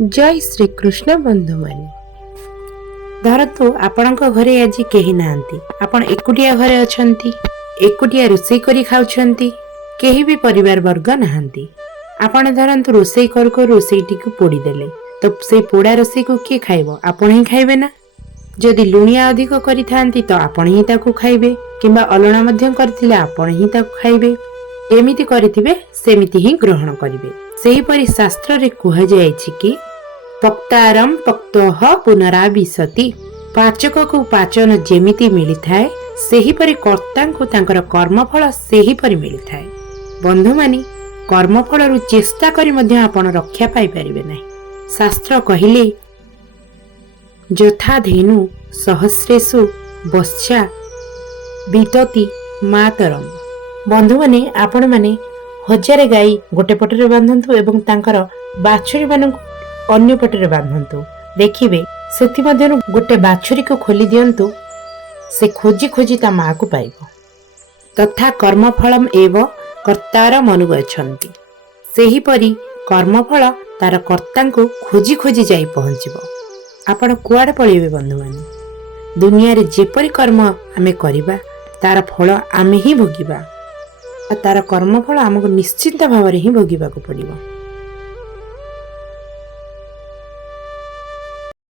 जय श्री कृष्ण बंधु माने धरतु आपण घरे आज कहीं नांती आपण एकुटिया घरे अछंती एकुटिया रोषेई करी खाउछंती केही भी परिवार वर्ग नाहांती आपण धरंतु रोषेई कर रोषेईटी को पोड़ी देले तो से पोड़ा रोषेई को किए खाइबो आपण ही खाइबे ना जदि लुणिया अधिक करी थांती तो आपण ही ताकू खाइबे किंबा अलणा मध्यम करथिले आपण ही ताकू खाइबे एमिति करिथिबे सेमिति ही ग्रहण करिवे सेही परि शास्त्र रे कुहा जायछि कि पक्तारम पक्तोह पुनराविशति पाचक को पाचन जेमिति मिली थाए सेही परि कर्ता को तांकर कर्मफल सेही परि मिली थाए बंधु मानी कर्मफल रु चेष्टा करी मध्य आपण रक्षा पाई परिबे नाही शास्त्र कहिले यथा धेनु सहस्रेषु वश्या वितति मातरम बंधु माने आपण माने हजार गाई गोटे पटरे बांधंतु एवं तांकर बाछुरी मानकु अन्य पटरे बांधंतु देखिबे सेति मध्यरु गोटे बाछुरी को खोली दियंतु से खोजी खोजी ता माँ को पाइबो तथा कर्मफलम एव कर्तार मनुगछन्ति सेही परि कर्मफल तार कर्ता को खोजी खोजी जाई पहुँचबो आपण कुआडे पळेबे बंधु माने दुनिया रे जेपरि कर्म आमे करिबा तार फल आमे ही भोगिबा तार कर्मफल आमको निश्चिंत भाव में ही भोगवाक पड़ो।